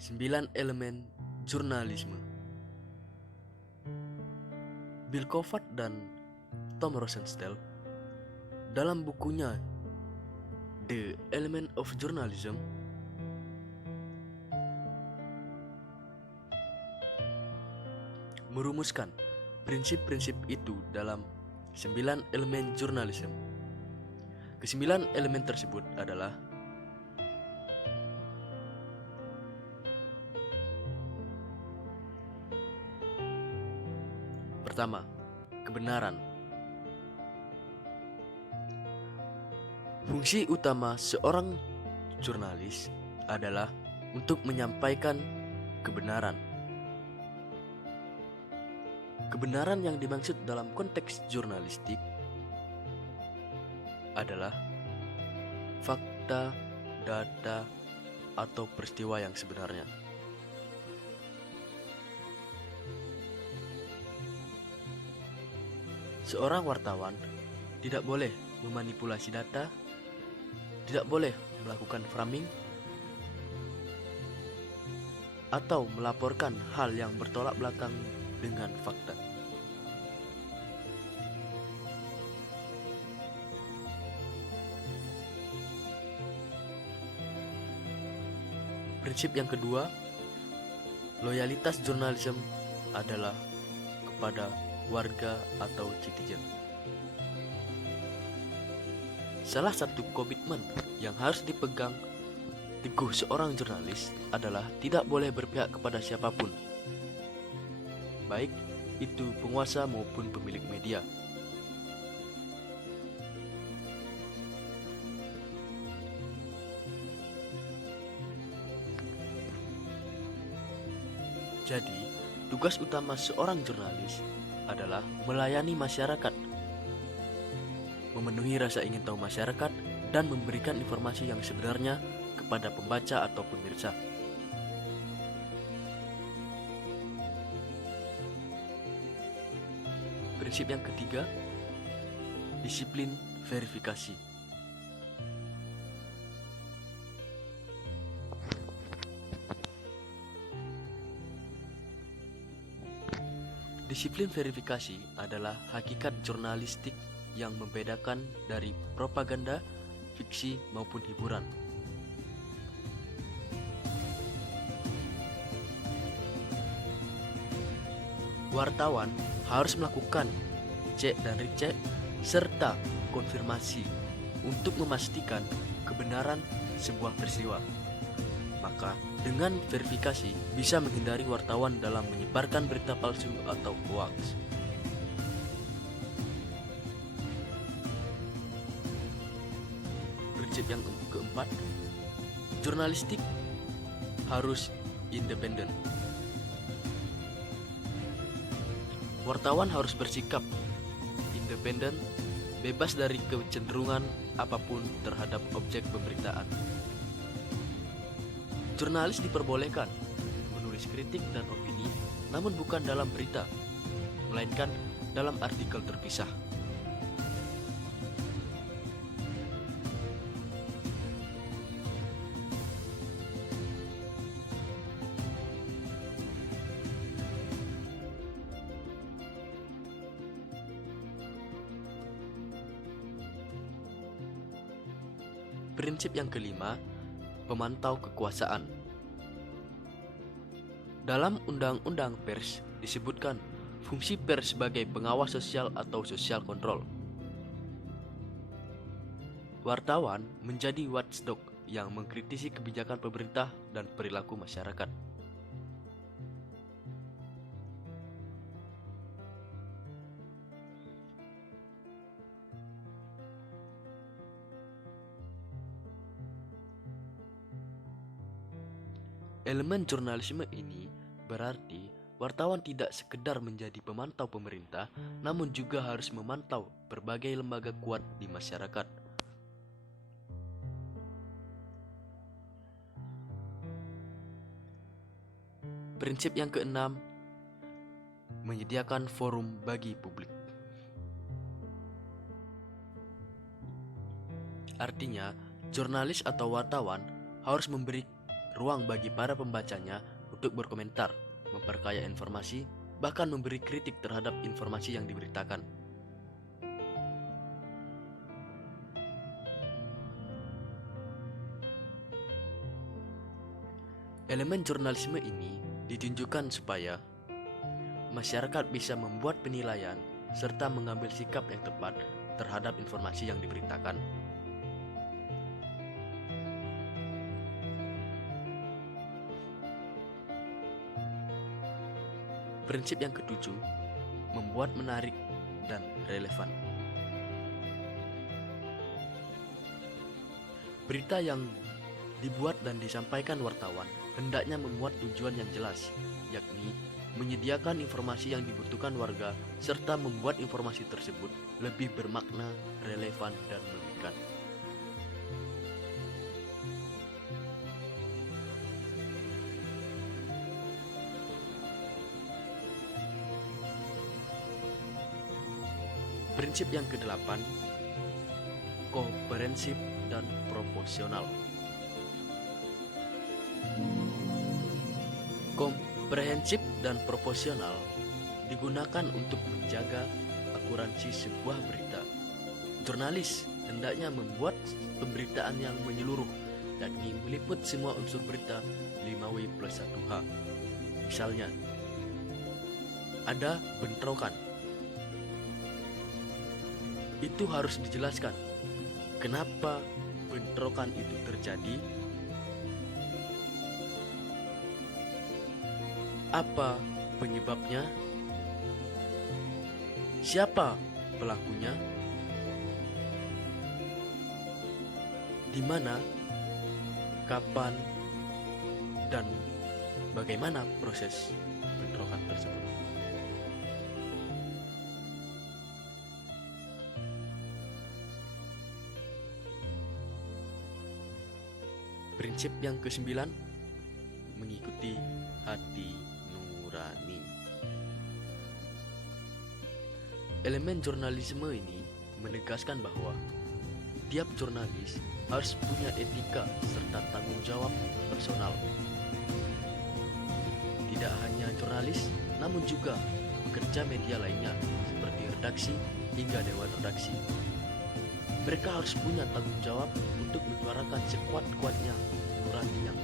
9 elemen jurnalisme. Bill Kovac dan Tom Rosenthal dalam bukunya The Element of Journalism merumuskan prinsip-prinsip itu dalam 9 elemen jurnalisme. Kesembilan elemen tersebut adalah: pertama, kebenaran. Fungsi utama seorang jurnalis adalah untuk menyampaikan kebenaran. Kebenaran yang dimaksud dalam konteks jurnalistik adalah fakta, data, atau peristiwa yang sebenarnya. Seorang wartawan tidak boleh memanipulasi data, tidak boleh melakukan framing, atau melaporkan hal yang bertolak belakang dengan fakta. Prinsip yang kedua, loyalitas jurnalisme adalah kepada warga atau citizen. Salah satu komitmen yang harus dipegang teguh seorang jurnalis adalah tidak boleh berpihak kepada siapapun, baik itu penguasa maupun pemilik media. Jadi, tugas utama seorang jurnalis adalah melayani masyarakat, memenuhi rasa ingin tahu masyarakat, dan memberikan informasi yang sebenarnya kepada pembaca atau pemirsa. Prinsip yang ketiga, disiplin verifikasi. Disiplin verifikasi adalah hakikat jurnalistik yang membedakan dari propaganda, fiksi, maupun hiburan. Wartawan harus melakukan cek dan recheck serta konfirmasi untuk memastikan kebenaran sebuah peristiwa. Maka, dengan verifikasi bisa menghindari wartawan dalam menyebarkan berita palsu atau hoax. Prinsip yang keempat, jurnalistik harus independen. Wartawan harus bersikap independen, bebas dari kecenderungan apapun terhadap objek pemberitaan. Jurnalis diperbolehkan menulis kritik dan opini, namun bukan dalam berita, melainkan dalam artikel terpisah. Prinsip yang kelima, pemantau kekuasaan. Dalam Undang-Undang Pers disebutkan fungsi pers sebagai pengawas sosial atau social control. Wartawan menjadi watchdog yang mengkritisi kebijakan pemerintah dan perilaku masyarakat. Elemen jurnalisme ini berarti wartawan tidak sekedar menjadi pemantau pemerintah, namun juga harus memantau berbagai lembaga kuat di masyarakat. Prinsip yang keenam, menyediakan forum bagi publik. Artinya, jurnalis atau wartawan harus memberi ruang bagi para pembacanya untuk berkomentar, memperkaya informasi, bahkan memberi kritik terhadap informasi yang diberitakan. Elemen jurnalisme ini ditunjukkan supaya masyarakat bisa membuat penilaian serta mengambil sikap yang tepat terhadap informasi yang diberitakan. Prinsip yang ketujuh, membuat menarik dan relevan. Berita yang dibuat dan disampaikan wartawan hendaknya memuat tujuan yang jelas, yakni menyediakan informasi yang dibutuhkan warga serta membuat informasi tersebut lebih bermakna, relevan, dan memikat. Prinsip yang kedelapan, komprehensif dan proporsional. Komprehensif dan proporsional digunakan untuk menjaga akuransi sebuah berita. Jurnalis hendaknya membuat pemberitaan yang menyeluruh, yakni meliput semua unsur berita 5W+1H. Misalnya, ada bentrokan. Itu harus dijelaskan kenapa bentrokan itu terjadi, apa penyebabnya, siapa pelakunya, di mana, kapan, dan bagaimana proses bentrokan tersebut. Prinsip yang kesembilan, mengikuti hati nurani. Elemen jurnalisme ini menegaskan bahwa tiap jurnalis harus punya etika serta tanggung jawab personal. Tidak hanya jurnalis, namun juga pekerja media lainnya seperti redaksi hingga dewan redaksi. Mereka harus punya tanggung jawab untuk menyuarakan sekuat-kuatnya nurani yang